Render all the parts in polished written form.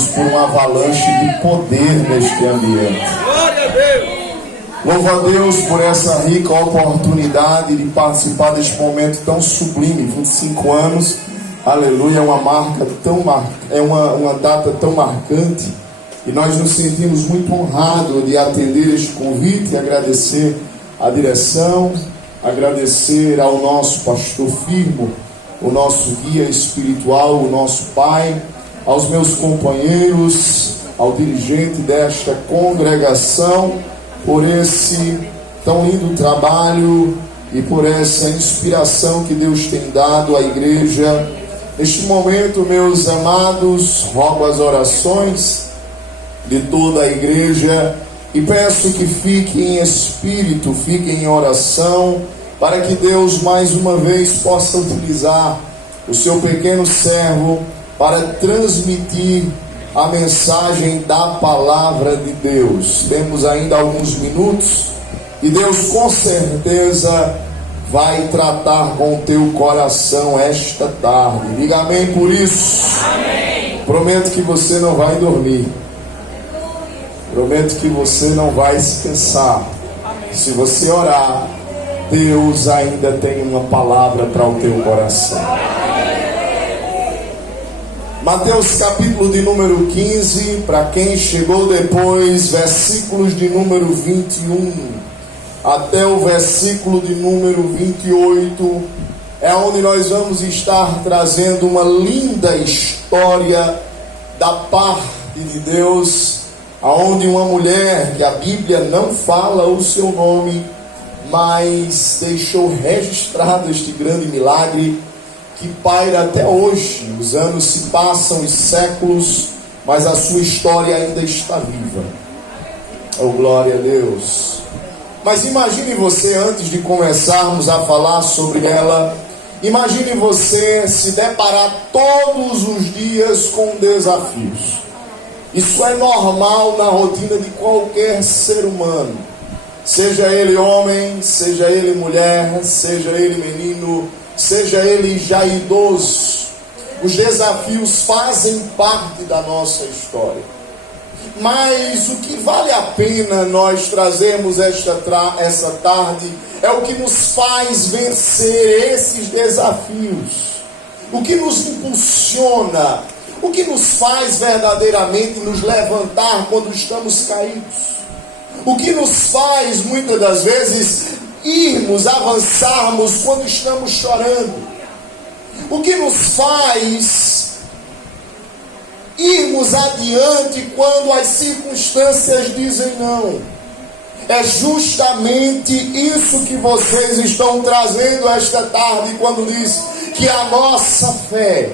tomados por uma avalanche de poder neste ambiente. Glória a Deus! Louvo a Deus por essa rica oportunidade de participar deste momento tão sublime. 25 anos, aleluia, é uma marca tão uma data tão marcante. E nós nos sentimos muito honrados de atender este convite e agradecer a direção, agradecer ao nosso pastor Firmo, o nosso guia espiritual, o nosso pai, aos meus companheiros, ao dirigente desta congregação, por esse tão lindo trabalho e por essa inspiração que Deus tem dado à igreja. Neste momento, meus amados, rogo as orações de toda a igreja e peço que fiquem em espírito, fiquem em oração, para que Deus mais uma vez possa utilizar o seu pequeno servo para transmitir a mensagem da palavra de Deus. Temos ainda alguns minutos e Deus com certeza vai tratar com o teu coração esta tarde. Diga amém por isso. Amém. Prometo que você não vai dormir. Prometo que você não vai se cansar. Se você orar, Deus ainda tem uma palavra para o teu coração. Mateus capítulo de número 15, para quem chegou depois, versículos de número 21 até o versículo de número 28, é onde nós vamos estar trazendo uma linda história da parte de Deus, aonde uma mulher, que a Bíblia não fala o seu nome, mas deixou registrado este grande milagre, que paira até hoje. Os anos se passam, os séculos, mas a sua história ainda está viva. Oh, glória a Deus! Mas imagine você, antes de começarmos a falar sobre ela, imagine você se deparar todos os dias com desafios. Isso é normal na rotina de qualquer ser humano, seja ele homem, seja ele mulher, seja ele menino, seja ele já idoso. Os desafios fazem parte da nossa história. Mas o que vale a pena nós trazermos essa tarde é o que nos faz vencer esses desafios. O que nos impulsiona, o que nos faz verdadeiramente nos levantar quando estamos caídos. O que nos faz muitas das vezes irmos, avançarmos quando estamos chorando. O que nos faz irmos adiante quando as circunstâncias dizem não. É justamente isso que vocês estão trazendo esta tarde, quando diz que a nossa fé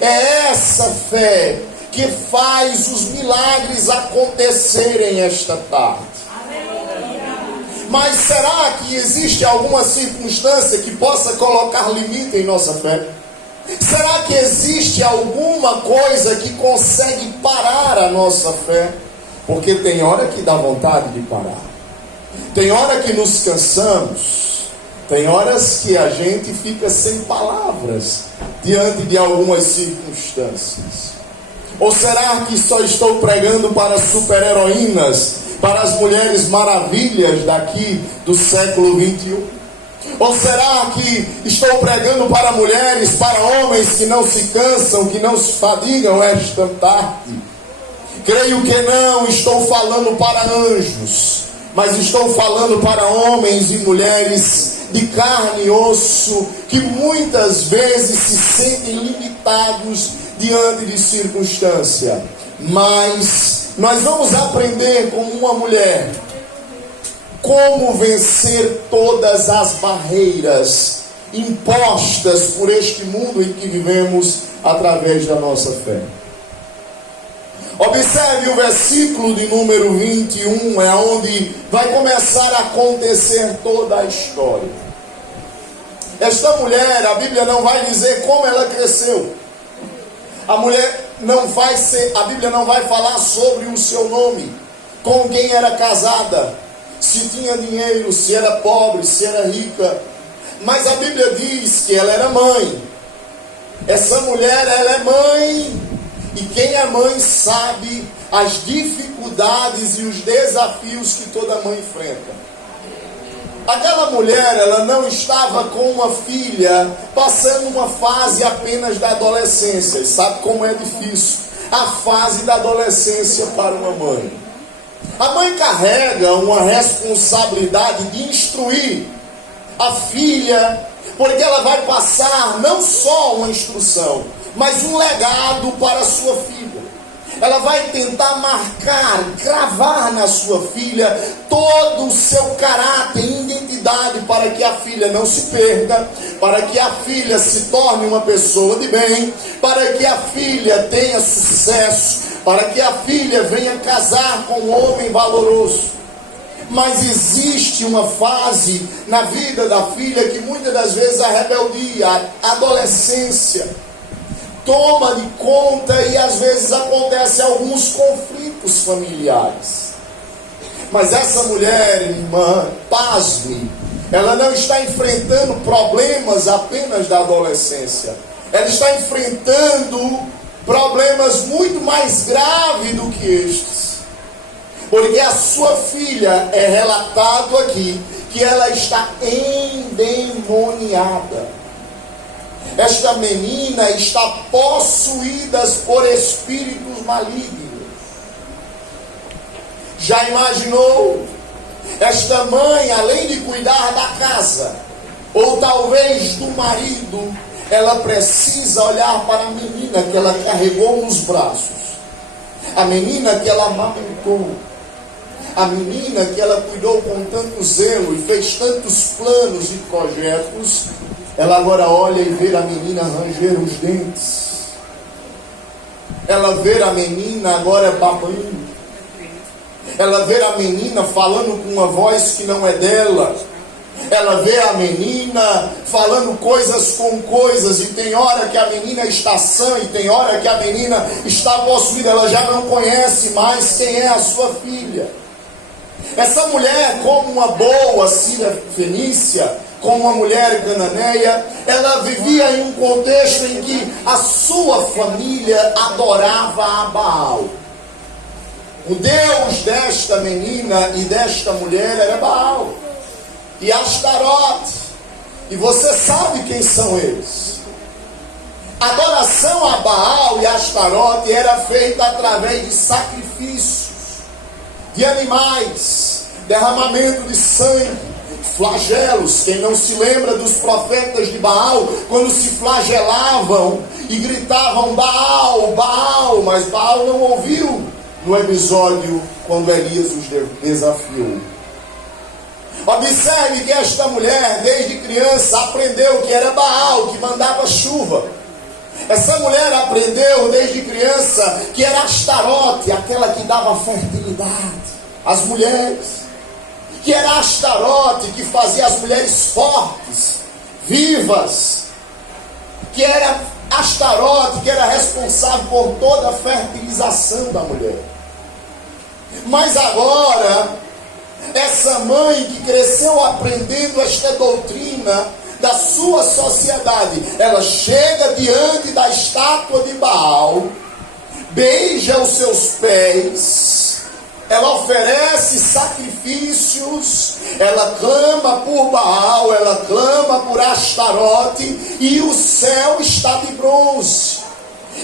é essa fé que faz os milagres acontecerem esta tarde. Mas será que existe alguma circunstância que possa colocar limite em nossa fé? Será que existe alguma coisa que consegue parar a nossa fé? Porque tem hora que dá vontade de parar. Tem hora que nos cansamos. Tem horas que a gente fica sem palavras diante de algumas circunstâncias. Ou será que só estou pregando para super-heroínas, para as mulheres maravilhas daqui do século 21? Ou será que estou pregando para mulheres, para homens que não se cansam, que não se fadigam esta tarde? Creio que não estou falando para anjos, mas estou falando para homens e mulheres de carne e osso, que muitas vezes se sentem limitados diante de circunstância. Mas nós vamos aprender com uma mulher como vencer todas as barreiras impostas por este mundo em que vivemos através da nossa fé. Observe o versículo de número 21, é onde vai começar a acontecer toda a história. Esta mulher, a Bíblia não vai dizer como ela cresceu. A Bíblia não vai falar sobre o seu nome, com quem era casada, se tinha dinheiro, se era pobre, se era rica. Mas a Bíblia diz que ela era mãe. Essa mulher, ela é mãe E quem é mãe sabe as dificuldades e os desafios que toda mãe enfrenta. Aquela mulher, ela não estava com uma filha passando uma fase apenas da adolescência. E sabe como é difícil a fase da adolescência para uma mãe. A mãe carrega uma responsabilidade de instruir a filha, porque ela vai passar não só uma instrução, mas um legado para a sua filha. Ela vai tentar marcar, gravar na sua filha todo o seu caráter e identidade, para que a filha não se perca, para que a filha se torne uma pessoa de bem, para que a filha tenha sucesso, para que a filha venha casar com um homem valoroso. Mas existe uma fase na vida da filha que muitas das vezes a rebeldia, a adolescência, toma de conta e às vezes acontecem alguns conflitos familiares. Mas essa mulher, irmã, pasme, ela não está enfrentando problemas apenas da adolescência. Ela está enfrentando problemas muito mais graves do que estes. Porque a sua filha, é relatado aqui, que ela está endemoniada. Esta menina está possuída por espíritos malignos. Já imaginou? Esta mãe, além de cuidar da casa, ou talvez do marido, ela precisa olhar para a menina que ela carregou nos braços, a menina que ela amamentou, a menina que ela cuidou com tanto zelo e fez tantos planos e projetos. Ela agora olha e vê a menina ranger os dentes. Ela vê a menina agora babando. Ela vê a menina falando com uma voz que não é dela. Ela vê a menina falando coisas com coisas. E tem hora que a menina está sã e tem hora que a menina está possuída. Ela já não conhece mais quem é a sua filha. Essa mulher, como uma boa síria fenícia, como uma mulher cananeia, ela vivia em um contexto em que a sua família adorava a Baal. O Deus desta menina e desta mulher era Baal e Astarote. E você sabe quem são eles. A adoração a Baal e Astarote era feita através de sacrifícios de animais, derramamento de sangue, flagelos. Quem não se lembra dos profetas de Baal, quando se flagelavam e gritavam Baal, Baal, mas Baal não ouviu no episódio quando Elias os desafiou. Observe que esta mulher, desde criança, aprendeu que era Baal que mandava chuva. Essa mulher aprendeu desde criança que era Astarote, aquela que dava fertilidade às mulheres. Que era Astarote que fazia as mulheres fortes, vivas. Que era Astarote que era responsável por toda a fertilização da mulher. Mas agora, essa mãe que cresceu aprendendo esta doutrina da sua sociedade, ela chega diante da estátua de Baal, beija os seus pés, ela oferece sacrifícios, ela clama por Baal, ela clama por Astarote, e o céu está de bronze.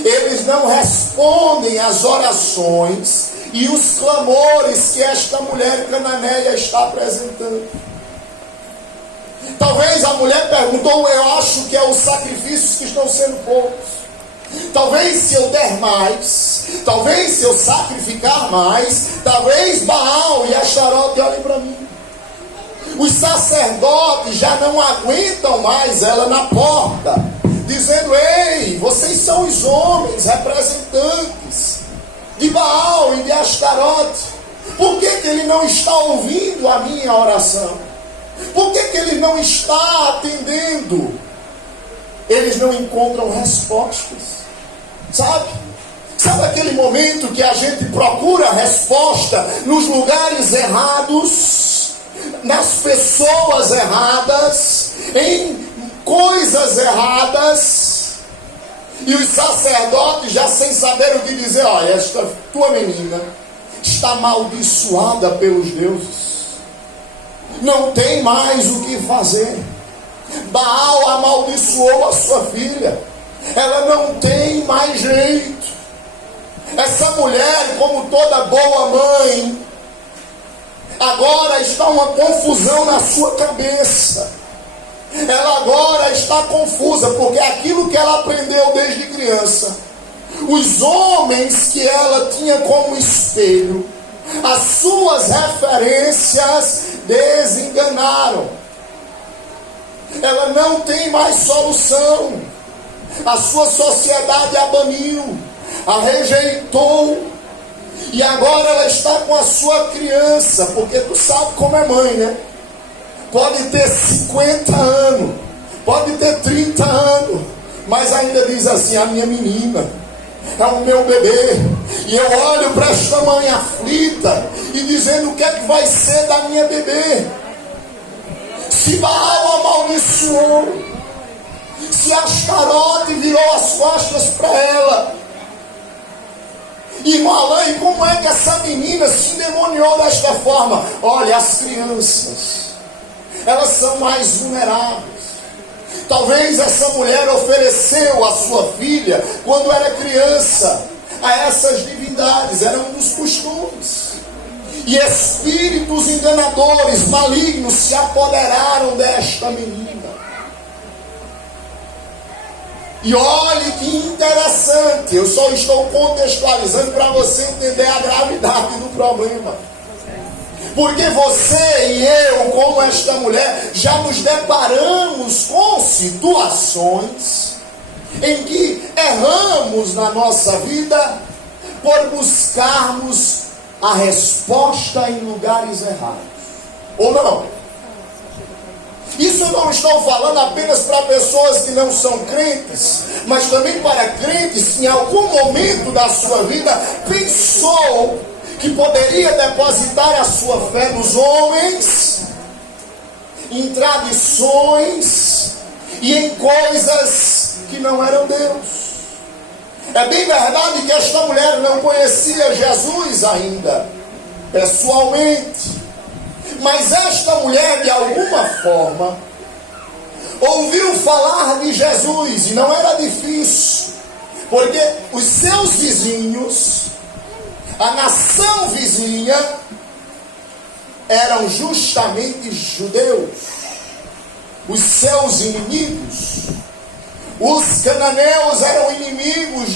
Eles não respondem às orações e os clamores que esta mulher cananeia está apresentando. Talvez a mulher perguntou: eu acho que é os sacrifícios que estão sendo poucos. Talvez se eu der mais, talvez se eu sacrificar mais, talvez Baal e Astarote olhem para mim. Os sacerdotes já não aguentam mais ela na porta, dizendo: ei, vocês são os homens representantes de Baal e de Astarote. Por que ele não está ouvindo a minha oração? Por que ele não está atendendo? Eles não encontram respostas. Sabe aquele momento que a gente procura resposta nos lugares errados, nas pessoas erradas, em coisas erradas? E os sacerdotes, já sem saber o que dizer, olha, esta tua menina está amaldiçoada pelos deuses. Não tem mais o que fazer. Baal amaldiçoou a sua filha. Ela não tem mais jeito. Essa mulher, como toda boa mãe, agora está uma confusão na sua cabeça. Ela agora está confusa, porque aquilo que ela aprendeu desde criança, os homens que ela tinha como espelho, as suas referências desenganaram. Ela não tem mais solução. A sua sociedade a baniu, a rejeitou, e agora ela está com a sua criança, porque tu sabe como é mãe, né? Pode ter 50 anos, pode ter 30 anos, mas ainda diz assim: a minha menina é o meu bebê. E eu olho para esta mãe aflita e dizendo: o que é que vai ser da minha bebê? Se Baal amaldiçoou, se Astarote virou as costas para ela, irmã Alain, como é que essa menina se endemoniou desta forma? Olha, as crianças, elas são mais vulneráveis. Talvez essa mulher ofereceu a sua filha, quando era criança, a essas divindades. Era um dos costumes. E espíritos enganadores, malignos, se apoderaram desta menina. E olhe que interessante, eu só estou contextualizando para você entender a gravidade do problema. Porque você e eu, como esta mulher, já nos deparamos com situações em que erramos na nossa vida por buscarmos a resposta em lugares errados. Ou não? Isso eu não estou falando apenas para pessoas que não são crentes, mas também para crentes que em algum momento da sua vida pensou que poderia depositar a sua fé nos homens, em tradições e em coisas que não eram Deus. É bem verdade que esta mulher não conhecia Jesus ainda, pessoalmente. Mas esta mulher, de alguma forma, ouviu falar de Jesus, e não era difícil, porque os seus vizinhos, a nação vizinha, eram justamente judeus, os seus inimigos. Os cananeus eram inimigos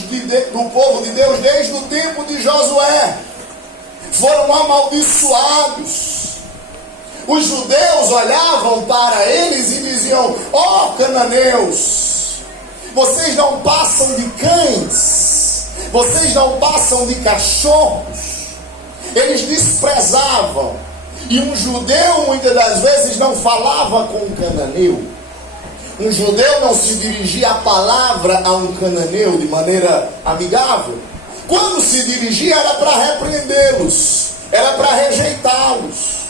do povo de Deus desde o tempo de Josué, foram amaldiçoados. Os judeus olhavam para eles e diziam: ó cananeus, vocês não passam de cães, vocês não passam de cachorros. Eles desprezavam. E um judeu muitas das vezes não falava com um cananeu. Um judeu não se dirigia a palavra a um cananeu de maneira amigável. Quando se dirigia era para repreendê-los, era para rejeitá-los.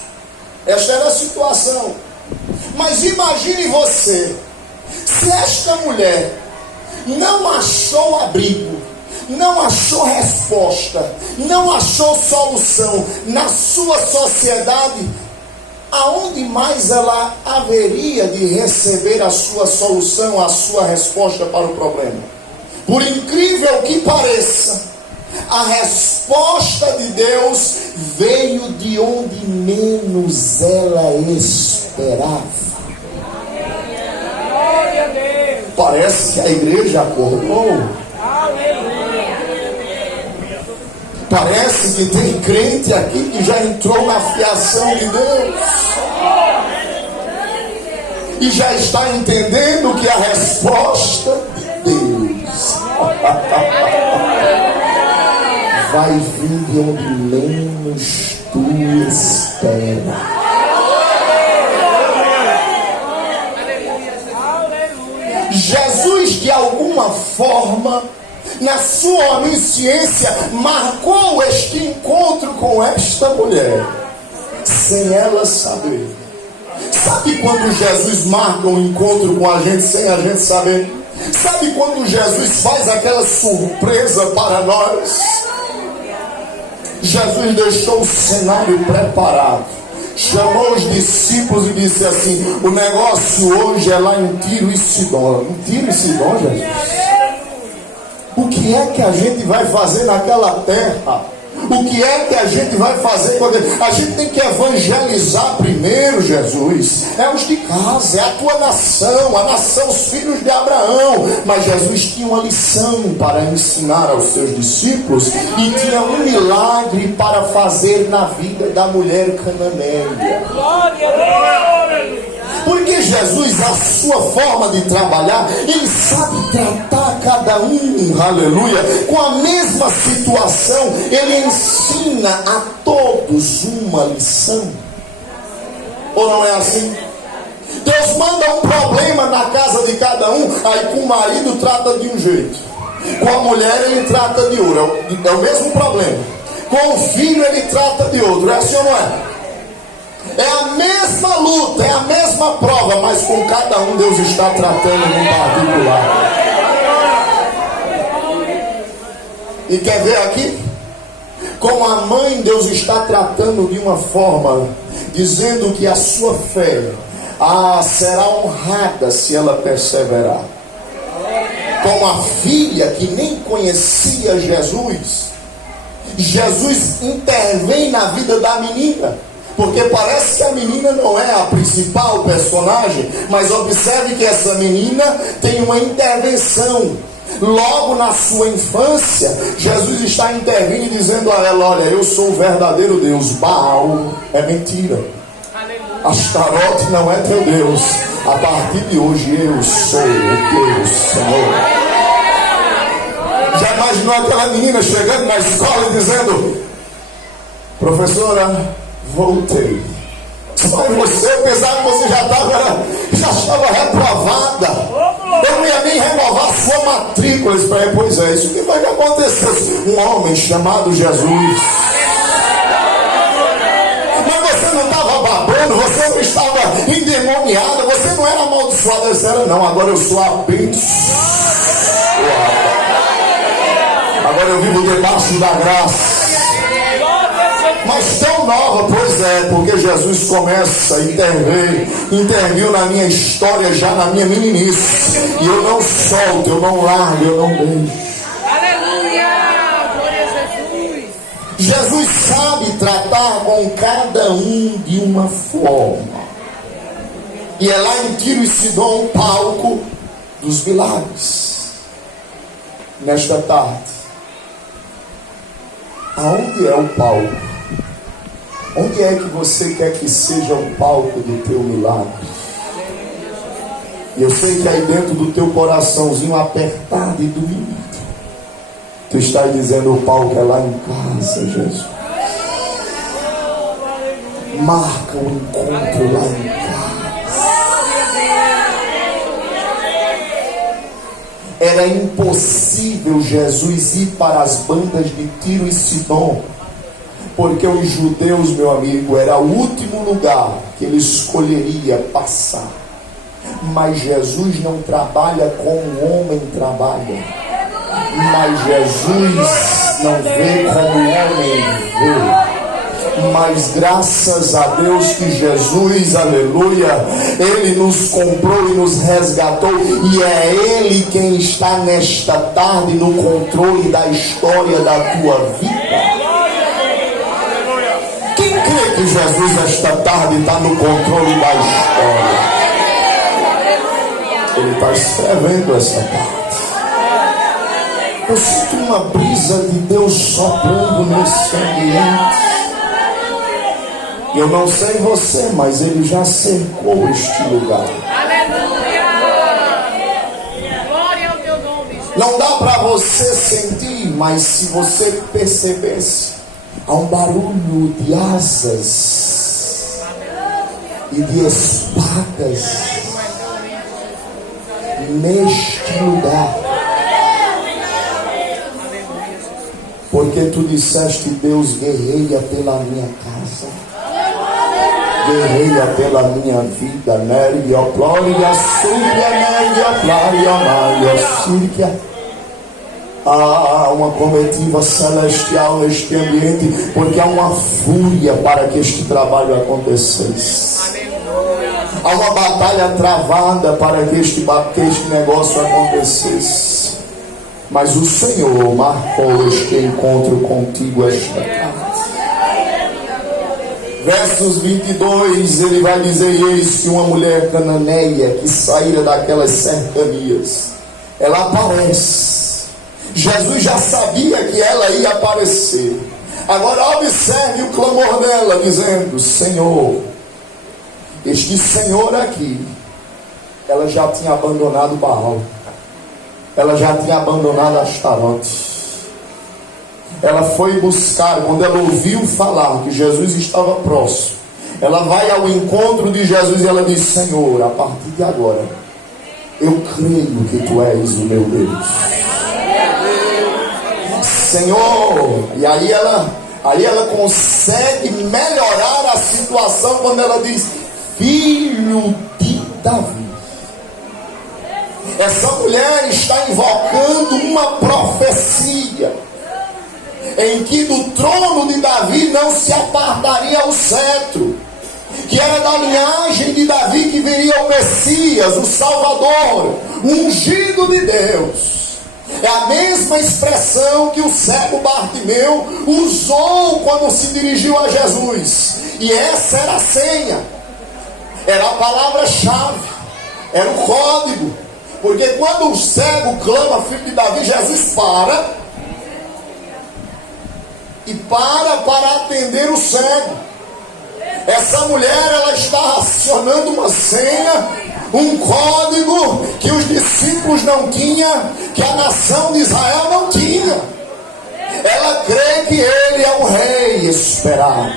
Esta era a situação. Mas imagine você, se esta mulher não achou abrigo, não achou resposta, não achou solução na sua sociedade, aonde mais ela haveria de receber a sua solução, a sua resposta para o problema? Por incrível que pareça, a resposta de Deus veio de onde menos ela esperava. Parece que a igreja acordou. Parece que tem crente aqui que já entrou na fiação de Deus e já está entendendo que a resposta de Deus vai vir de onde menos tu espera. Jesus, de alguma forma, na sua onisciência, marcou este encontro com esta mulher, sem ela saber. Sabe quando Jesus marca um encontro com a gente sem a gente saber? Sabe quando Jesus faz aquela surpresa para nós? Jesus deixou o cenário preparado, chamou os discípulos e disse assim: o negócio hoje é lá em Tiro e Sidom. Em Tiro e Sidom, Jesus? O que é que a gente vai fazer naquela terra? O que é que a gente vai fazer quando a gente tem que evangelizar primeiro, Jesus? É os de casa, é a tua nação, a nação, os filhos de Abraão. Mas Jesus tinha uma lição para ensinar aos seus discípulos e tinha um milagre para fazer na vida da mulher cananeia. Porque Jesus, a sua forma de trabalhar, ele sabe tratar cada um, aleluia, com a mesma situação. Ele ensina a todos uma lição. Ou não é assim? Deus manda um problema na casa de cada um, aí com o marido trata de um jeito, com a mulher ele trata de outro, é o mesmo problema. Com o filho ele trata de outro, é assim ou não é? É a mesma luta, é a mesma prova, mas com cada um Deus está tratando em particular. E quer ver aqui? Com a mãe Deus está tratando de uma forma, dizendo que a sua fé será honrada se ela perseverar. Com a filha que nem conhecia Jesus, Jesus intervém na vida da menina. Porque parece que a menina não é a principal personagem, mas observe que essa menina tem uma intervenção. Logo na sua infância, Jesus está intervindo e dizendo a ela: olha, eu sou o verdadeiro Deus, Baal é mentira, Astarote não é teu Deus, a partir de hoje eu sou o Deus Senhor. Já imaginou aquela menina chegando na escola e dizendo: professora, voltei. Só em você, apesar que você já estava reprovada, eu não ia nem renovar sua matrícula. Pois é, isso que vai acontecer. Um homem chamado Jesus. Mas você não estava babando, você não estava endemoniada, você não era amaldiçoada. Eu era, não, agora eu sou abençoada. Agora eu vivo debaixo da graça. Mas tão nova, pois é, porque Jesus começa a interviu na minha história já na minha meninice. E eu não solto, eu não largo, eu não deixo. Aleluia! Glória a Jesus! Jesus sabe tratar com cada um de uma forma. E é lá em Tiro e Sidom o palco dos milagres. Nesta tarde, aonde é o palco? Onde é que você quer que seja o palco do teu milagre? E eu sei que aí dentro do teu coraçãozinho apertado e doído, tu estás dizendo: o palco é lá em casa, Jesus. Marca o encontro lá em casa. Era impossível Jesus ir para as bandas de Tiro e Sidom, porque os judeus, meu amigo, era o último lugar que ele escolheria passar. Mas Jesus não trabalha como o homem trabalha. Mas Jesus não vê como o homem vê. Mas graças a Deus que Jesus, aleluia, Ele nos comprou e nos resgatou. E é Ele quem está nesta tarde no controle da história da tua vida. Quem crê que Jesus esta tarde está no controle da história? Ele está escrevendo essa parte. Eu sinto uma brisa de Deus soprando nesse ambiente. E eu não sei você, mas Ele já cercou este lugar. Aleluia! Glória ao teu nome. Não dá para você sentir, mas se você percebesse, há um barulho de asas e de espadas neste lugar. Porque tu disseste: Deus, guerreia pela minha casa, guerreia pela minha vida. Glória, súbia, Há uma comitiva celestial neste ambiente, porque há uma fúria para que este trabalho acontecesse. Há uma batalha travada para que este negócio acontecesse. Mas o Senhor marcou este encontro contigo esta tarde. Versos 22, ele vai dizer: eis que uma mulher cananeia que saíra daquelas cercanias, ela aparece. Jesus já sabia que ela ia aparecer. Agora observe o clamor dela, dizendo: Senhor, este Senhor aqui, ela já tinha abandonado Baal, ela já tinha abandonado Astarote. Ela foi buscar, quando ela ouviu falar que Jesus estava próximo, ela vai ao encontro de Jesus e ela diz: Senhor, a partir de agora, eu creio que Tu és o meu Deus. Senhor, e aí ela consegue melhorar a situação quando ela diz: Filho de Davi. Essa mulher está invocando uma profecia em que do trono de Davi não se apartaria o cetro, que era da linhagem de Davi que viria o Messias, o Salvador, o ungido de Deus. É a mesma expressão que o cego Bartimeu usou quando se dirigiu a Jesus. E essa era a senha, era a palavra-chave, era o código. Porque quando o cego clama: Filho de Davi, Jesus para atender o cego. Essa mulher, ela está acionando uma senha, um código que os discípulos não tinham, que a nação de Israel não tinha. Ela crê que ele é o rei esperado.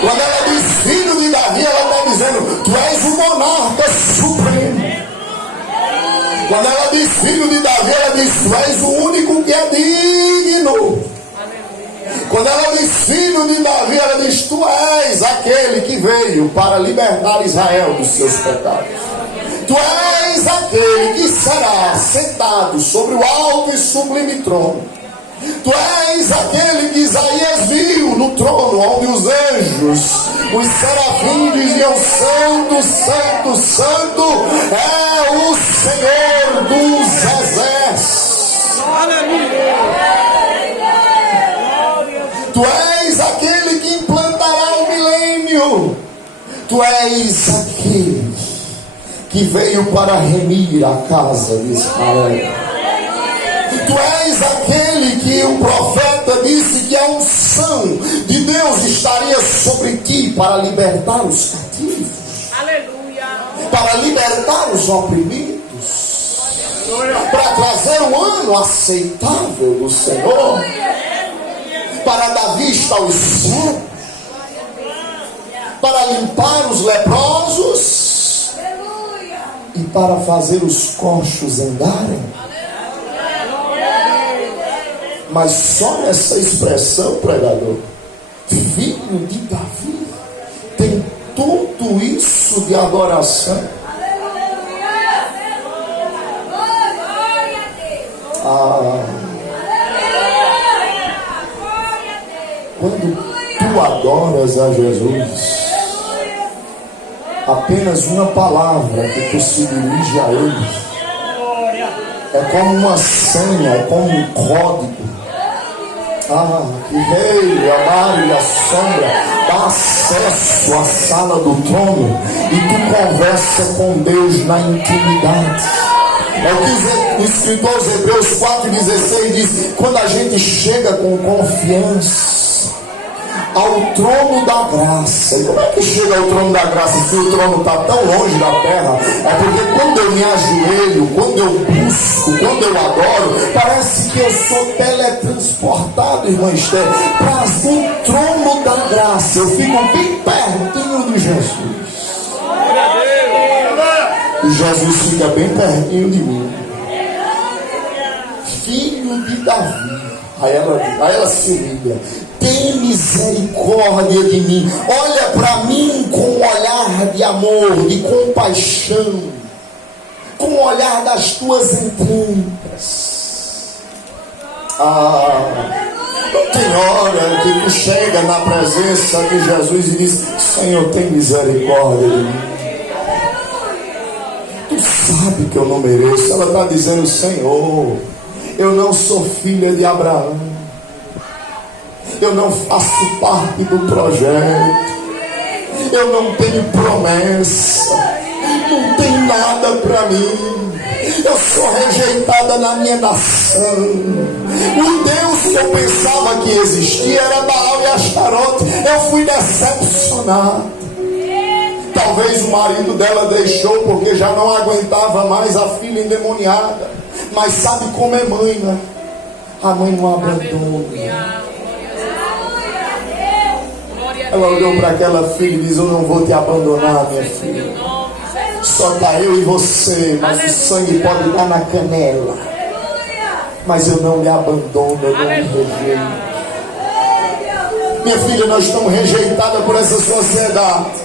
Quando ela diz Filho de Davi, ela está dizendo: Tu és o monarca supremo. Quando ela diz Filho de Davi, ela diz: Tu és o único que é digno. Quando ela diz Filho de Davi, ela diz: Tu és aquele que veio para libertar Israel dos seus pecados. Tu és aquele que será sentado sobre o alto e sublime trono. Tu és aquele que Isaías viu no trono, onde os anjos, os serafins diziam: Santo, Santo, Santo é o Senhor dos exércitos. Aleluia! Tu és aquele que implantará o milênio. Tu és aquele que veio para remir a casa de Israel. Tu és aquele que o profeta disse que a unção de Deus estaria sobre ti para libertar os cativos. Aleluia. Para libertar os oprimidos. Para trazer um ano aceitável do Senhor. Para dar vista aos cegos, para limpar os leprosos e para fazer os coxos andarem. Mas só nessa expressão, pregador, Filho de Davi, tem tudo isso de adoração. Quando tu adoras a Jesus, apenas uma palavra que tu se dirige a Ele é como uma senha, é como um código. Que veio a mar e a sombra dá acesso à sala do trono e tu conversa com Deus na intimidade. É o que o escritor aos Hebreus 4,16 diz: quando a gente chega com confiança ao trono da graça. E como é que chega ao trono da graça se o trono está tão longe da terra? É porque quando eu me ajoelho, quando eu busco, quando eu adoro, parece que eu sou teletransportado, irmã Esther, para o trono da graça. Eu fico bem pertinho de Jesus. E Jesus fica bem pertinho de mim. Filho de Davi. Aí ela se humilha: tem misericórdia de mim, olha para mim com um olhar de amor, de compaixão. com o olhar das tuas entranhas. Tem hora que tu chega na presença de Jesus e diz: Senhor, tem misericórdia de mim. Tu sabe que eu não mereço. Ela está dizendo: Senhor, eu não sou filha de Abraão, eu não faço parte do projeto, eu não tenho promessa, não tem nada para mim, eu sou rejeitada na minha nação. O Deus que eu pensava que existia era Baal e Astarote. Eu fui decepcionado. Talvez o marido dela deixou porque já não aguentava mais a filha endemoniada. Mas sabe como é mãe, né? A mãe não abandona. Ela olhou para aquela filha e disse: eu não vou te abandonar, minha filha. Só está eu e você, mas o sangue pode dar na canela. Mas eu não lhe abandono, eu não lhe rejeito. Minha filha, nós estamos rejeitadas por essa sociedade.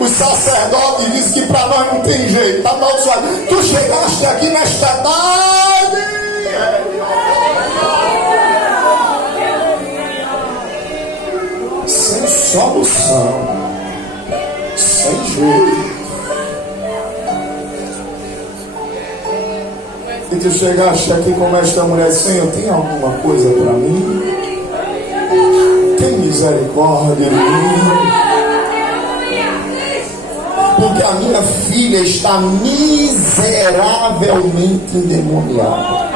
Os sacerdotes dizem que para nós não tem jeito, está amaldiçoado. Tu chegaste aqui nesta tarde. Sem solução, sem jeito. E tu chegaste aqui como esta mulher: Senhor, tem alguma coisa para mim? Tem misericórdia de mim? Porque a minha filha está miseravelmente endemoniada.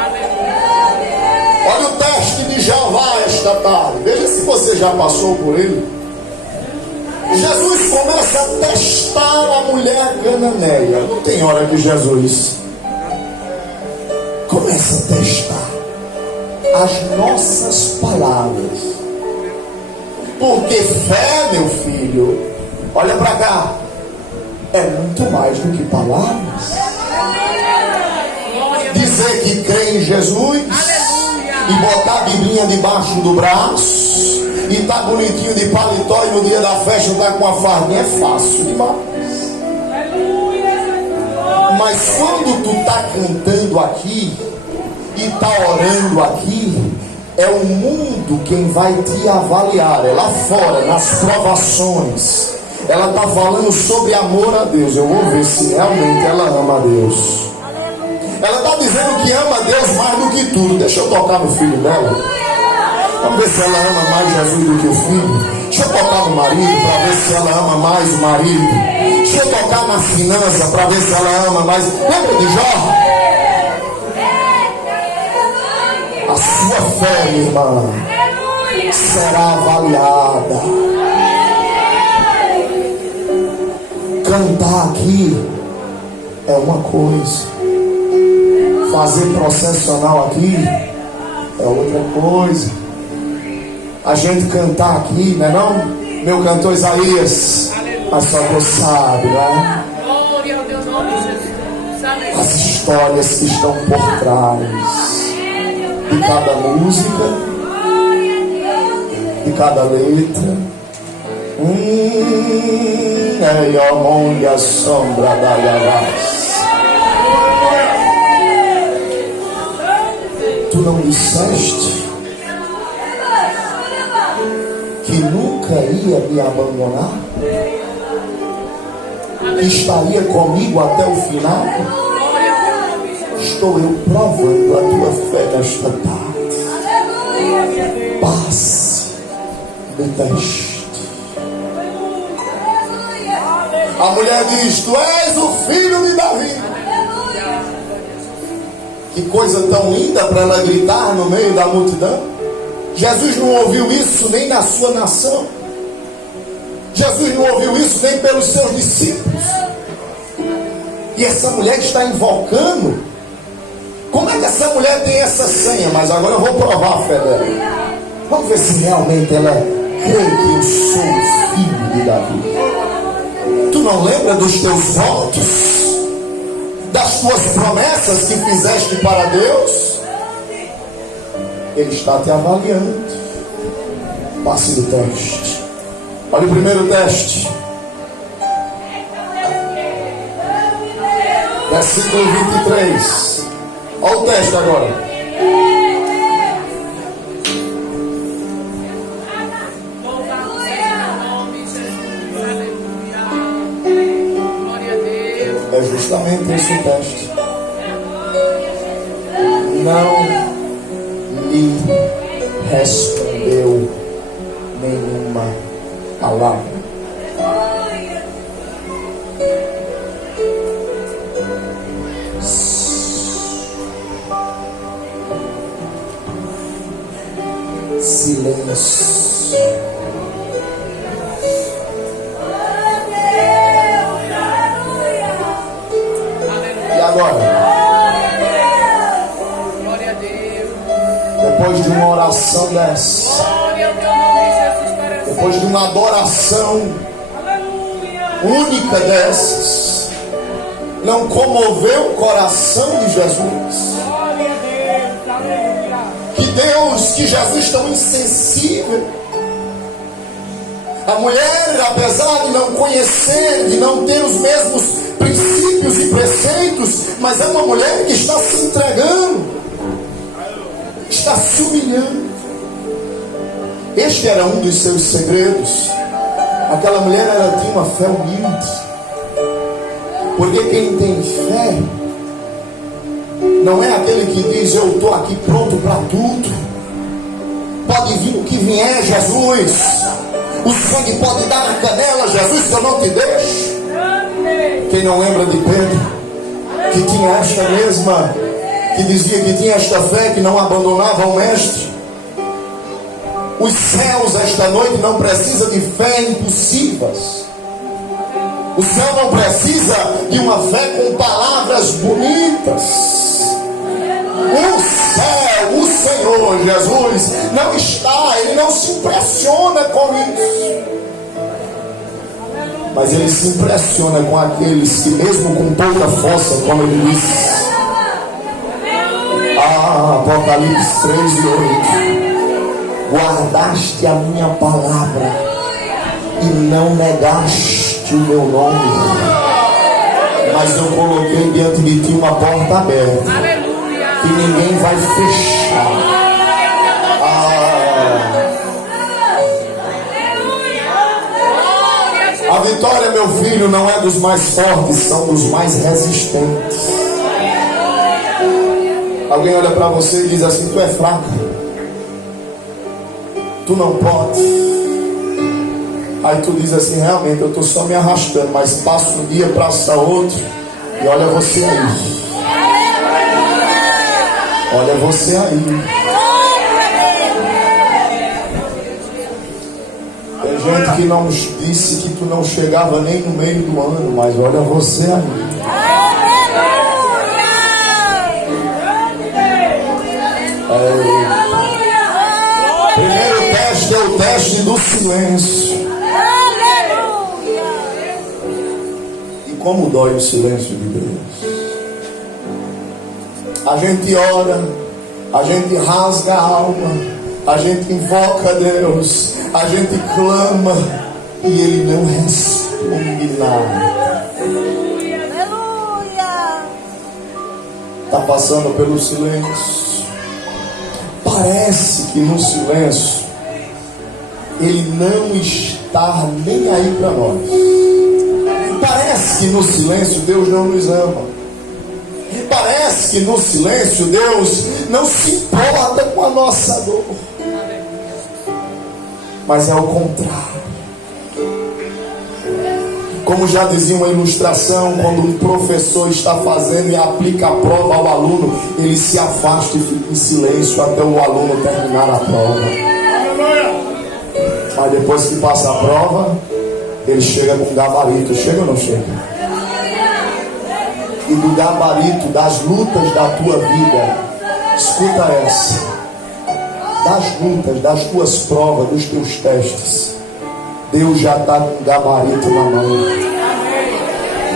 Olha o teste de Jeová esta tarde. Veja se você já passou por ele. Jesus começa a testar a mulher cananeia. Não tem hora que Jesus começa a testar as nossas palavras. Porque fé, meu filho, olha para cá, é muito mais do que palavras. Dizer que crê em Jesus e botar a biblinha debaixo do braço e tá bonitinho de paletó e no dia da festa tá com a fardinha é fácil demais. Mas quando tu tá cantando aqui e tá orando aqui, é o mundo quem vai te avaliar. É lá fora, nas provações. Ela está falando sobre amor a Deus. Eu vou ver se realmente ela ama a Deus. Ela está dizendo que ama a Deus mais do que tudo. Deixa eu tocar no filho dela. Vamos ver se ela ama mais Jesus do que o filho. Deixa eu tocar no marido para ver se ela ama mais o marido. Deixa eu tocar na finança para ver se ela ama mais. Lembra de Jó? A sua fé, minha irmã, será avaliada. Cantar aqui é uma coisa, fazer processional aqui é outra coisa. A gente cantar aqui, não é não? Meu cantor Isaías, mas só Deus sabe, né? As histórias que estão por trás de cada música, de cada letra. É a sombra da Yavaz. Tu não disseste que nunca ia me abandonar? Que estaria comigo até o final? Estou eu provando a tua fé nesta tarde. Passe no teste. A mulher diz: tu és o filho de Davi. Que coisa tão linda para ela gritar no meio da multidão. Jesus não ouviu isso nem na sua nação. Jesus não ouviu isso nem pelos seus discípulos. E essa mulher está invocando. Como é que essa mulher tem essa senha? Mas agora eu vou provar a fé dela. Vamos ver se realmente ela crê que eu sou o filho de Davi. Tu não lembra dos teus votos? Das tuas promessas que fizeste para Deus? Ele está te avaliando. Passe do teste. Olha o primeiro teste. versículo 23. Olha o texto agora. Louvado seja o nome de Jesus. Aleluia. Glória a Deus. É justamente esse o texto. Não lhe respondeu nenhuma palavra. Silêncio. E agora? Glória a Deus. Depois de uma oração dessa, Glória ao teu nome, Jesus, para sempre. depois de uma adoração única dessas, não comoveu o coração de Jesus? Glória a Deus. Aleluia. Que Jesus tão insensível. A mulher, apesar de não conhecer, de não ter os mesmos princípios e preceitos, mas é uma mulher que está se entregando, está se humilhando. Este era um dos seus segredos. Aquela mulher, ela tinha uma fé humilde. Porque quem tem fé não é aquele que diz: eu estou aqui pronto para tudo, pode vir o que vier, Jesus, o sangue pode dar na canela, Jesus, que eu não te deixo. Quem não lembra de Pedro, que tinha esta mesma, que dizia que tinha esta fé, que não abandonava o mestre? Os céus esta noite não precisam de fé impossíveis. O céu não precisa de uma fé com palavras bonitas. O céu, o Senhor Jesus não está, Ele não se impressiona com isso, mas Ele se impressiona com aqueles que, mesmo com pouca força, como Ele disse, Apocalipse 3:8, guardaste a minha palavra e não negaste o meu nome, mas eu coloquei diante de ti uma porta aberta, Aleluia. que ninguém vai fechar. A vitória, meu filho, não é dos mais fortes, são dos mais resistentes. Alguém olha para você e diz assim: tu é fraca, tu não pode. Aí tu diz assim: realmente eu estou só me arrastando, mas passa um dia, passa outro, e olha você aí. Olha você aí. Tem gente que não disse que tu não chegava nem no meio do ano, mas olha você aí. Primeiro teste é o teste do silêncio. E como dói o silêncio de Deus. A gente ora, a gente rasga a alma, a gente invoca a Deus, a gente clama e Ele não responde nada. Está passando pelo silêncio. Parece que no silêncio Ele não está nem aí para nós. Parece que no silêncio Deus não nos ama. Parece que no silêncio Deus não se importa com a nossa dor. Mas é o contrário. Como já dizia uma ilustração, quando um professor está fazendo e aplica a prova ao aluno, ele se afasta e fica em silêncio até o aluno terminar a prova. Mas depois que passa a prova, ele chega com gabarito. Chega ou não chega? E do gabarito das lutas da tua vida, escuta essa, das lutas, das tuas provas, dos teus testes, Deus já está com o gabarito na mão.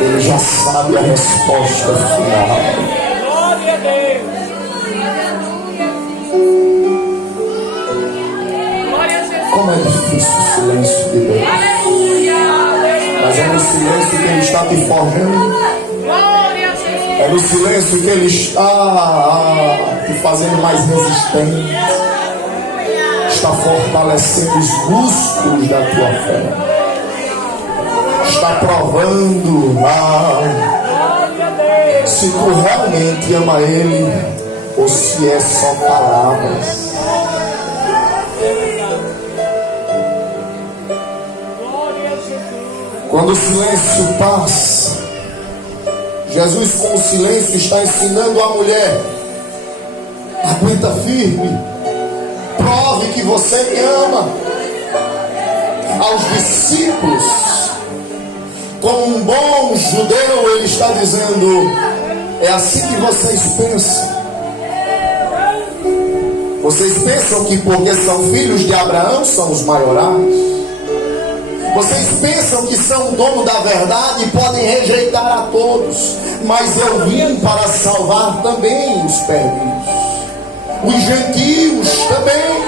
Ele já sabe a resposta final. Glória a Deus. Glória a Jesus. Como é difícil o silêncio de Deus. Aleluia. Mas é no silêncio que Ele está te forjando. Glória a Jesus. no silêncio que Ele está te fazendo mais resistente, está fortalecendo os músculos da tua fé, está provando se tu realmente ama Ele ou se é só palavras. Quando o silêncio passa, Jesus com o silêncio está ensinando a mulher: aguenta firme, prove que você me ama. Aos discípulos, como um bom judeu, ele está dizendo: é assim que vocês pensam. Vocês pensam que porque são filhos de Abraão são os maiorais. Vocês pensam que são dono da verdade e podem rejeitar a todos. Mas eu vim para salvar também os perdidos, os gentios também.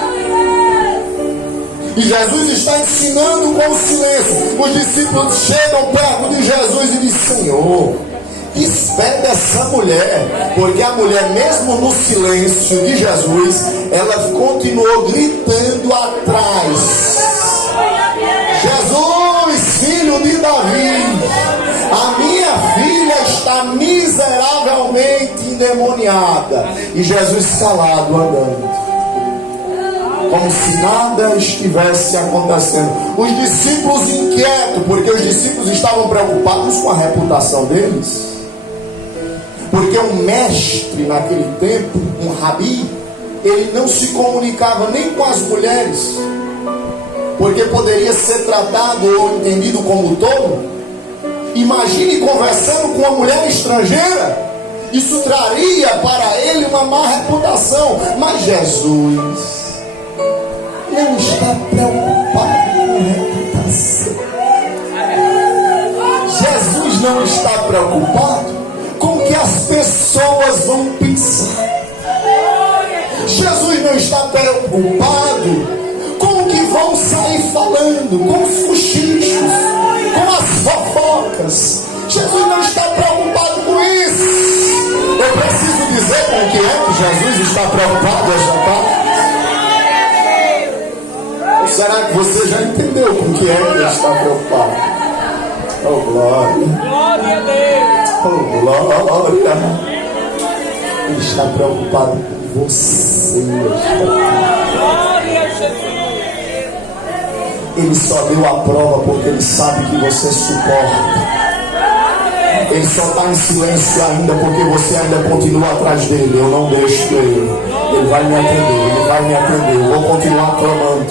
E Jesus está ensinando com o silêncio. Os discípulos chegam perto de Jesus e dizem: Senhor, despede essa mulher. Porque a mulher, mesmo no silêncio de Jesus, ela continuou gritando atrás: Jesus, filho de Davi, a minha filha está miseravelmente endemoniada. E Jesus calado, andando, como se nada estivesse acontecendo. Os discípulos inquietos, porque os discípulos estavam preocupados com a reputação deles. Porque um mestre naquele tempo, um rabi, ele não se comunicava nem com as mulheres, porque poderia ser tratado ou entendido como tolo. Imagine conversando com uma mulher estrangeira. Isso traria para ele uma má reputação. Mas Jesus não está preocupado com reputação. Jesus não está preocupado com o que as pessoas vão pensar. Jesus não está preocupado com o que vão sair falando, com os cochichos, com as fofocas. Jesus não está preocupado com isso. Eu preciso dizer com o que é que Jesus está preocupado esta tarde? Ou será que você já entendeu com o que é que ele está preocupado? Oh, glória! Glória a Deus! Oh, glória! Ele está preocupado com você. Glória a Jesus! Ele só deu a prova porque ele sabe que você suporta. Ele só está em silêncio ainda porque você ainda continua atrás dele. Eu não deixo ele. Ele vai me atender, ele vai me atender. Eu vou continuar clamando.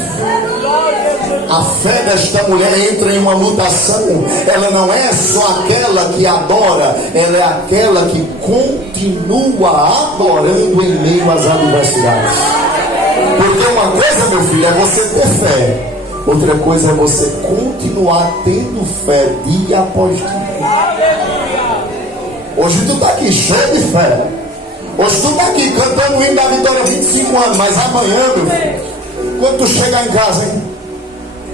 A fé desta mulher entra em uma mutação. Ela não é só aquela que adora, ela é aquela que continua adorando em meio às adversidades. Porque uma coisa, meu filho, é você ter fé. Outra coisa é você continuar tendo fé dia após dia. Hoje tu está aqui cheio de fé. Hoje tu está aqui cantando o hino da vitória há 25 anos. Mas amanhã, meu filho, quando tu chegar em casa, hein?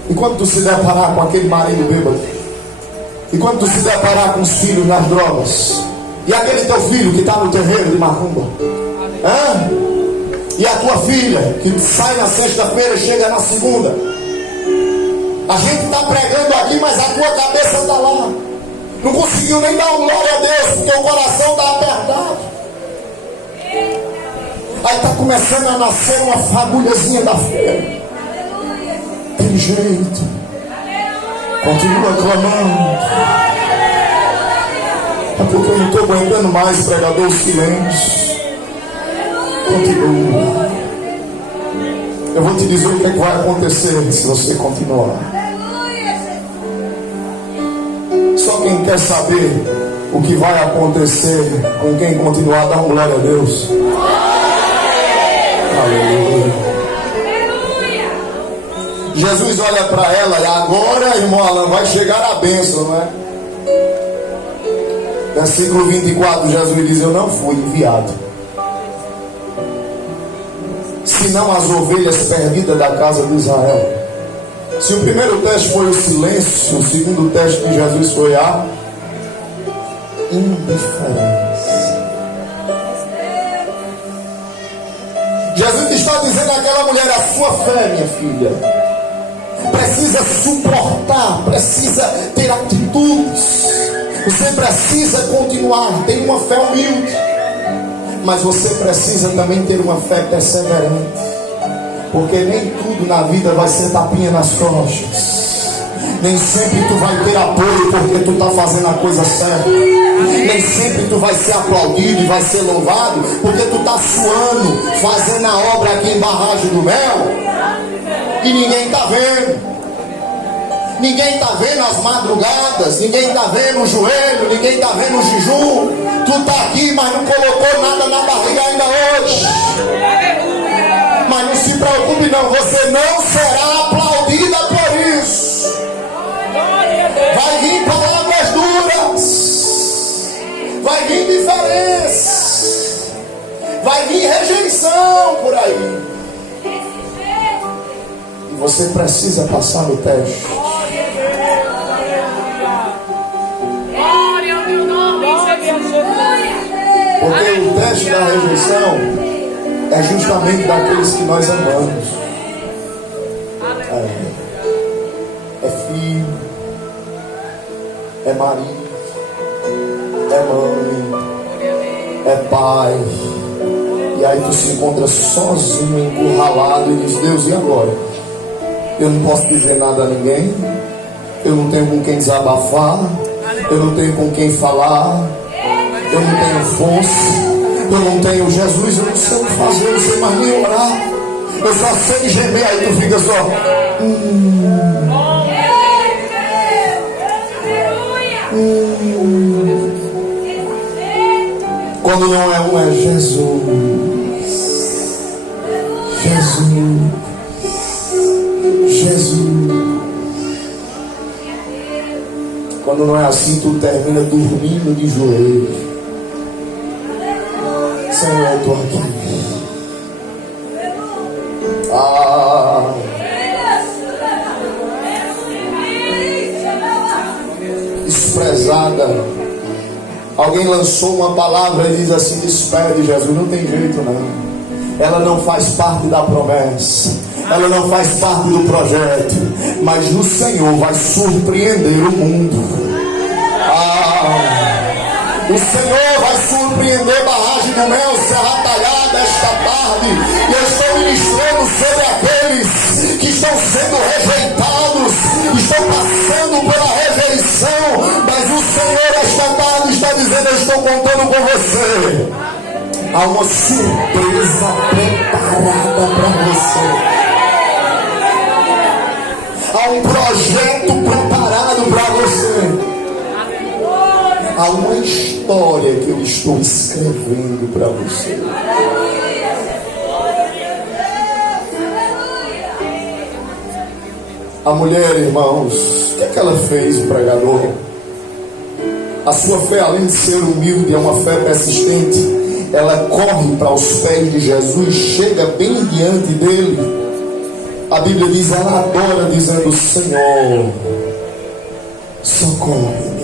E quando tu se deparar com aquele marido bêbado, e quando tu se deparar com os filhos nas drogas, e aquele teu filho que está no terreiro de macumba, e a tua filha que sai na sexta-feira e chega na segunda, a gente está pregando aqui, mas a tua cabeça está lá. Não conseguiu nem dar um glória a Deus, porque o coração está apertado. Aí está começando a nascer uma fagulhazinha da fé. Aquele jeito. Continua clamando. É porque eu não estou aguentando mais, pregador, silêncio. Continua. Eu vou te dizer o que é que vai acontecer se você continuar. Só quem quer saber o que vai acontecer com quem continuar, dá uma glória a Deus. Aleluia. Jesus olha para ela e agora, irmão Alan, vai chegar a bênção, não é? Versículo 24, Jesus diz: eu não fui enviado senão as ovelhas perdidas da casa de Israel. Se o primeiro teste foi o silêncio, o segundo teste de Jesus foi a indiferença. Jesus está dizendo àquela mulher: a sua fé, minha filha, precisa suportar, precisa ter atitudes. Você precisa continuar, tem uma fé humilde, mas você precisa também ter uma fé perseverante, porque nem tudo na vida vai ser tapinha nas costas. Nem sempre tu vai ter apoio porque tu está fazendo a coisa certa. Nem sempre tu vai ser aplaudido e vai ser louvado porque tu está suando, fazendo a obra aqui em Barragem do Mel, e ninguém está vendo. Ninguém está vendo as madrugadas, ninguém está vendo o joelho, ninguém está vendo o jejum. Tu está aqui, mas não colocou nada na barriga ainda hoje. Mas não se preocupe não, você não será aplaudida por isso. Vai vir palavras duras, vai vir diferença, vai vir rejeição por aí. E você precisa passar no teste. Porque o teste da rejeição é justamente daqueles que nós amamos. É filho, é marido, é mãe, é pai. E aí tu se encontra sozinho, encurralado, e diz: Deus, e agora? Eu não posso dizer nada a ninguém, eu não tenho com quem desabafar, eu não tenho com quem falar, eu não tenho força, eu não tenho Jesus, eu não sei o que fazer, eu não sei mais nem orar, eu só sei gemer. Aí tu fica só Quando não é um, é Jesus. Jesus. Jesus. Quando não é assim, tu termina dormindo de joelho. Senhor, eu estou aqui. Desprezada. Alguém lançou uma palavra e diz assim: despede Jesus. Não tem jeito não. Ela não faz parte da promessa, ela não faz parte do projeto, mas no Senhor vai surpreender o mundo. O Senhor vai surpreender Barragem do Mel, Serra Talhada esta tarde. E eu estou ministrando sobre aqueles que estão sendo rejeitados, estão passando pela rejeição, mas o Senhor esta tarde está dizendo: eu estou contando com você. Há uma surpresa preparada para você. Há um projeto preparado para você. Há uma história que eu estou escrevendo para você. A mulher, irmãos, o que ela fez, o pregador? A sua fé, além de ser humilde, é uma fé persistente. Ela corre para os pés de Jesus, chega bem diante dele. A Bíblia diz: ela adora, dizendo: Senhor, socorre-me.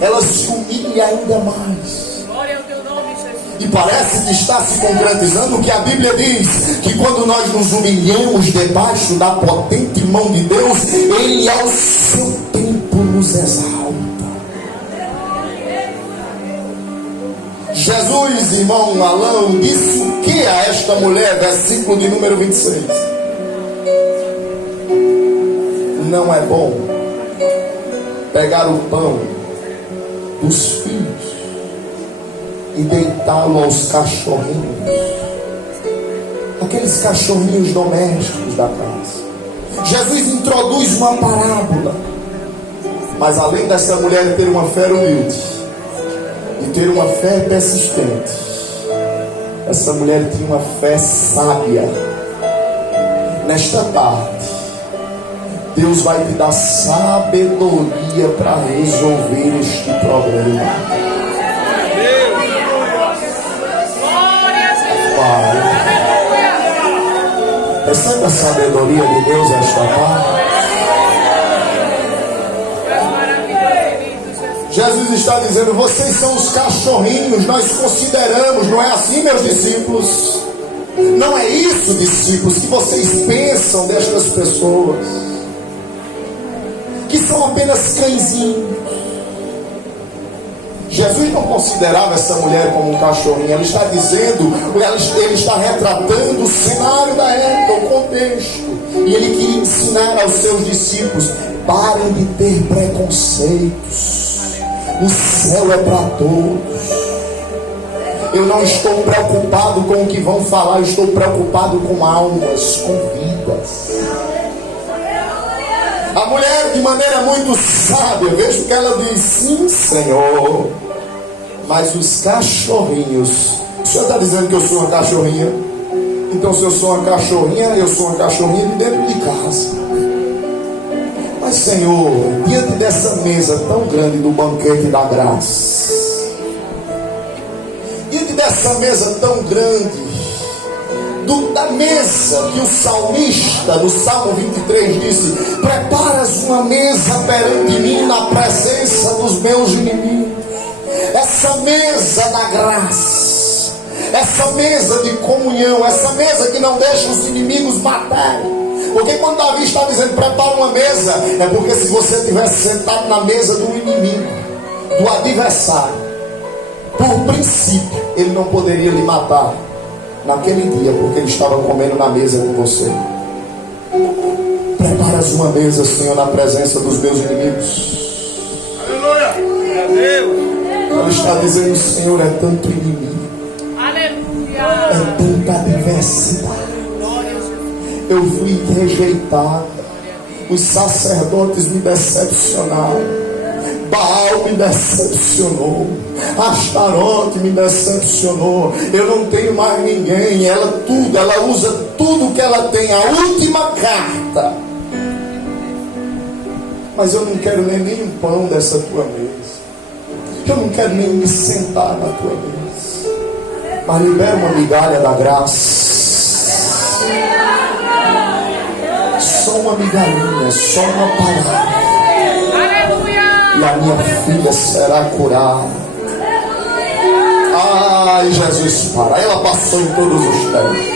Ela se humilha ainda mais. Glória ao teu nome, Jesus. E parece que está se concretizando o que a Bíblia diz: que quando nós nos humilhamos debaixo da potente mão de Deus, Ele ao seu tempo nos exalta. Jesus, irmão Alão, disse o que a esta mulher? Versículo de número 26. Não é bom pegar o pão dos filhos e deitá-lo aos cachorrinhos, aqueles cachorrinhos domésticos da casa. Jesus introduz uma parábola, mas além dessa mulher ter uma fé humilde e ter uma fé persistente, essa mulher tinha uma fé sábia. Nesta tarde, Deus vai te dar sabedoria para resolver este problema. Pai, recebe a sabedoria de Deus esta tarde. Jesus Jesus está dizendo: vocês são os cachorrinhos, nós consideramos, não é assim, meus discípulos? Não é isso, discípulos, que vocês pensam destas pessoas, que são apenas cãezinhos. Jesus não considerava essa mulher como um cachorrinho. Ele está dizendo, ele está retratando o cenário da época, o contexto. E ele queria ensinar aos seus discípulos: parem de ter preconceitos. O céu é para todos. Eu não estou preocupado com o que vão falar, eu estou preocupado com almas, com vidas. A mulher, de maneira muito sábia, vejo que ela diz: sim, Senhor, mas os cachorrinhos. O Senhor está dizendo que eu sou uma cachorrinha? Então, se eu sou uma cachorrinha, eu sou uma cachorrinha de dentro de casa. Mas, Senhor, diante dessa mesa tão grande do banquete da graça, diante dessa mesa tão grande, da mesa que o salmista no Salmo 23 disse: preparas uma mesa perante mim na presença dos meus inimigos. Essa mesa da graça, essa mesa de comunhão, essa mesa que não deixa os inimigos matarem. Porque quando Davi está dizendo prepara uma mesa, é porque se você tivesse sentado na mesa do inimigo, do adversário, por princípio ele não poderia lhe matar naquele dia, porque ele estava comendo na mesa com você. Preparas uma mesa, Senhor, na presença dos meus inimigos. Aleluia! Deus! Ele está dizendo: Senhor, é tanto inimigo, Aleluia! é tanta adversidade. Eu fui rejeitado, os sacerdotes me decepcionaram, Baal me decepcionou, Astarote me decepcionou, eu não tenho mais ninguém. Ela usa tudo que ela tem, a última carta. Mas eu não quero nem um pão dessa tua mesa, eu não quero nem me sentar na tua mesa, mas libera uma migalha da graça, só uma migalhinha, só uma palavra, e a minha filha será curada. Ai, Jesus, para. Ela passou em todos os testes.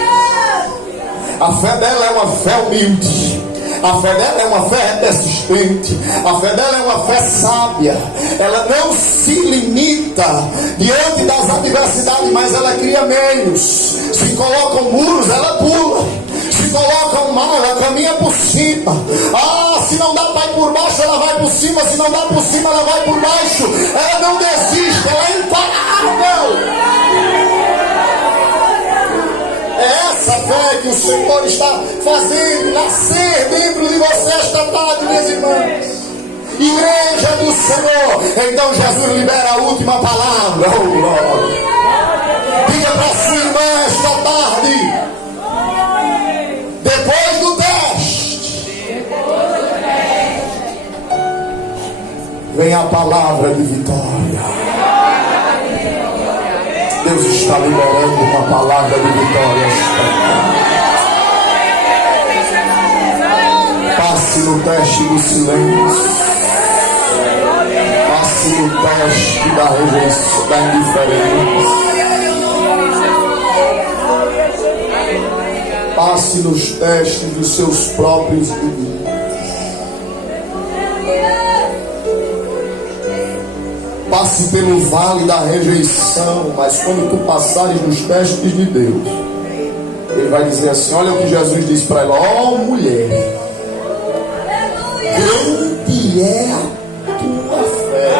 A fé dela é uma fé humilde, a fé dela é uma fé persistente, a fé dela é uma fé sábia. Ela não se limita diante das adversidades, mas ela cria meios. Se colocam muros, ela pula. Se colocam mal, ela caminha por cima. Se não dá para ir por baixo, ela vai por cima. Se não dá por cima, ela vai por baixo. Ela não desiste, ela é imparável. É essa fé que o Senhor está fazendo nascer dentro de você esta tarde, minhas irmãs. Igreja do Senhor. Então Jesus libera a última palavra. Oh, glória. Diga para sua irmã esta tarde: depois do teste, vem a palavra de vitória. Deus está liberando uma palavra de vitória. Passe no teste do silêncio, passe no teste da rejeição, da indiferença. Passe nos testes dos seus próprios limites. Passe pelo vale da rejeição, mas quando tu passares nos testes de Deus, Ele vai dizer assim: olha o que Jesus disse para ela: ó mulher, grande é a tua fé.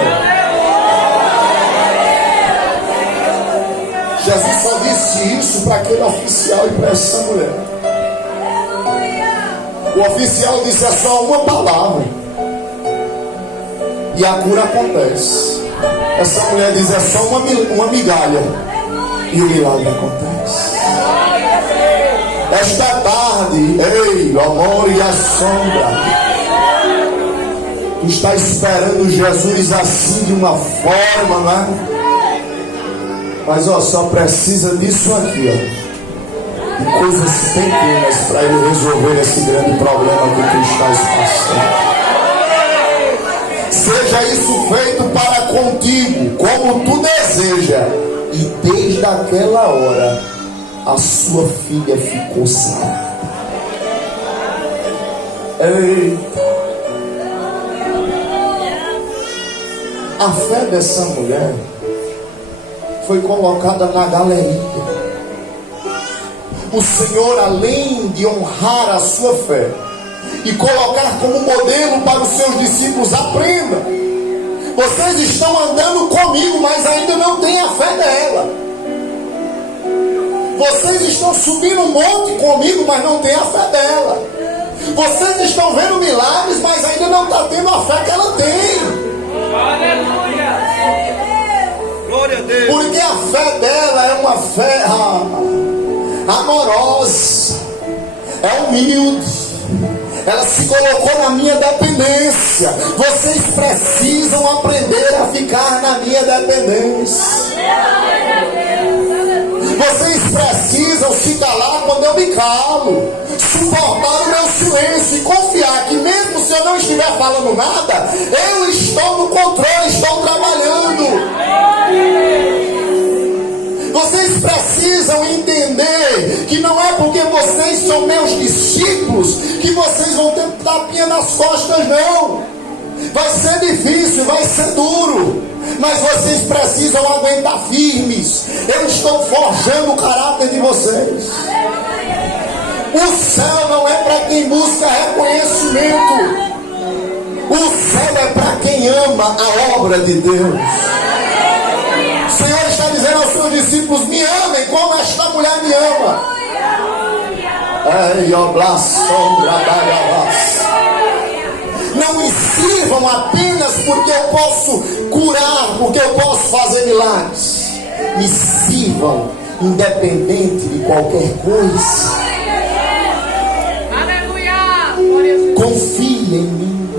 Jesus só disse isso para aquele oficial e para essa mulher. O oficial disse: é só uma palavra e a cura acontece. Essa mulher diz: é só uma migalha e o milagre acontece. Esta tarde, ei, o amor e a sombra, tu está esperando Jesus assim de uma forma, né? Mas só precisa disso aqui, de coisas pequenas para Ele resolver esse grande problema que tu estás passando. seja isso feito para contigo, como tu deseja. E desde aquela hora, a sua filha ficou sarada. Eita! A fé dessa mulher foi colocada na galeria. O Senhor, além de honrar a sua fé e colocar como modelo para os seus discípulos, aprenda. Vocês estão andando comigo, mas ainda não têm a fé dela. Vocês estão subindo um monte comigo, mas não têm a fé dela. Vocês estão vendo milagres, mas ainda não está tendo a fé que ela tem. Aleluia! Glória a Deus. Porque a fé dela é uma fé amorosa, é humilde. Ela se colocou na minha dependência. Vocês precisam aprender a ficar na minha dependência. Vocês precisam se calar quando eu me calo, suportar o meu silêncio e confiar que mesmo se eu não estiver falando nada, eu estou no controle, estou trabalhando. Vocês precisam entender que não é porque vocês são meus discípulos que vocês vão ter tapinha nas costas, não. Vai ser difícil, vai ser duro, mas vocês precisam aguentar firmes. Eu estou forjando o caráter de vocês. O céu não é para quem busca reconhecimento. O céu é para quem ama a obra de Deus. O Senhor está dizendo aos seus discípulos: me amem como esta mulher me ama. Não me sirvam apenas porque eu posso curar, porque eu posso fazer milagres. Me sirvam independente de qualquer coisa. Confie em mim,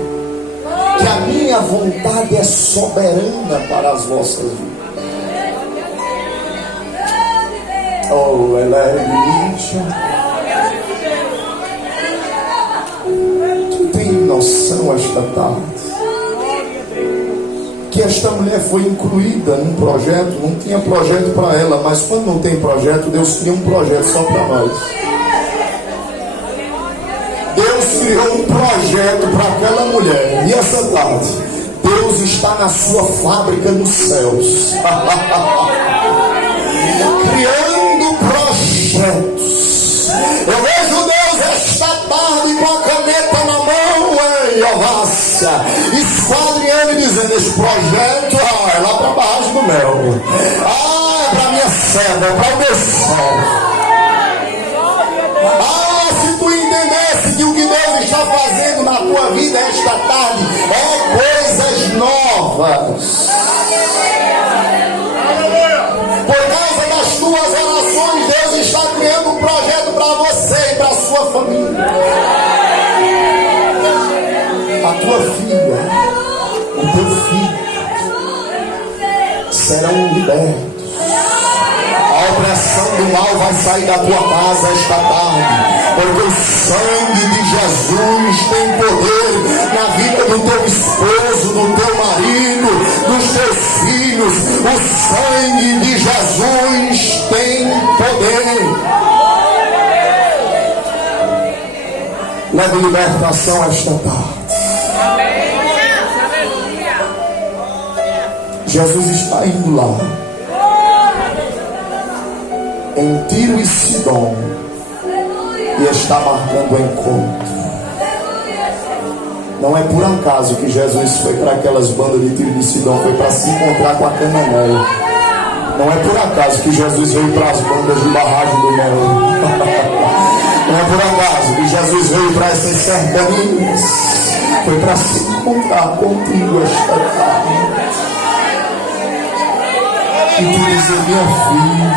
que a minha vontade é soberana para as vossas vidas. Oh, Eléria, tu tem noção esta tarde que esta mulher foi incluída num projeto? Não tinha projeto para ela, mas quando não tem projeto, Deus cria um projeto só para nós. Deus criou um projeto para aquela mulher. E essa tarde, Deus está na sua fábrica nos céus, criando projetos. Eu vejo Deus esta tarde com a caneta na mão, esquadrinhando e dizendo: esse projeto é lá para baixo do mel. É para minha serva, é para o meu servo. Se tu entendesse que o que Deus está fazendo na tua vida esta tarde é coisas novas. Por causa das tuas orações, Deus está criando um projeto para você e para a sua família. A tua filha, o teu filho serão libertos. A opressão do mal vai sair da tua casa esta tarde, porque o sangue de Jesus tem poder na vida do teu esposo, do teu marido, dos teus filhos. O sangue de Jesus tem poder. Leve libertação esta tarde. Jesus está indo lá em Tiro e Sidom e está marcando o encontro. Não é por acaso que Jesus foi para aquelas bandas de Tiro e Sidom, foi para se encontrar com a Cananeia. Não é por acaso que Jesus veio para as bandas de Barragem do Mel. Não é por acaso que Jesus veio para essas cercanias. Foi para se encontrar contigo esta tarde. E tu dizer: minha filha,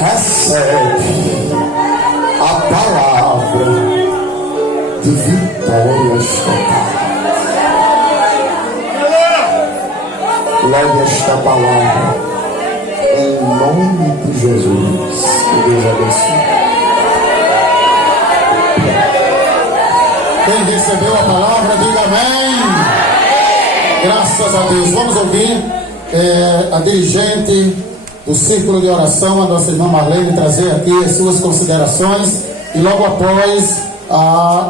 recebe a palavra de vitória esta tarde. Leve esta palavra em nome de Jesus. Que Deus abençoe. Quem recebeu a palavra, diga amém. Graças a Deus. Vamos ouvir a dirigente do Círculo de Oração, a nossa irmã Marlene, trazer aqui as suas considerações e logo após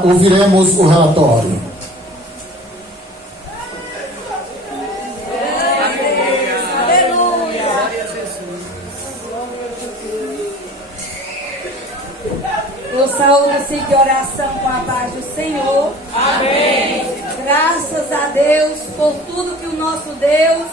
ouviremos o relatório. Eu saúdo o ciclo de oração com a paz do Senhor. Amém. Graças a Deus por tudo que o nosso Deus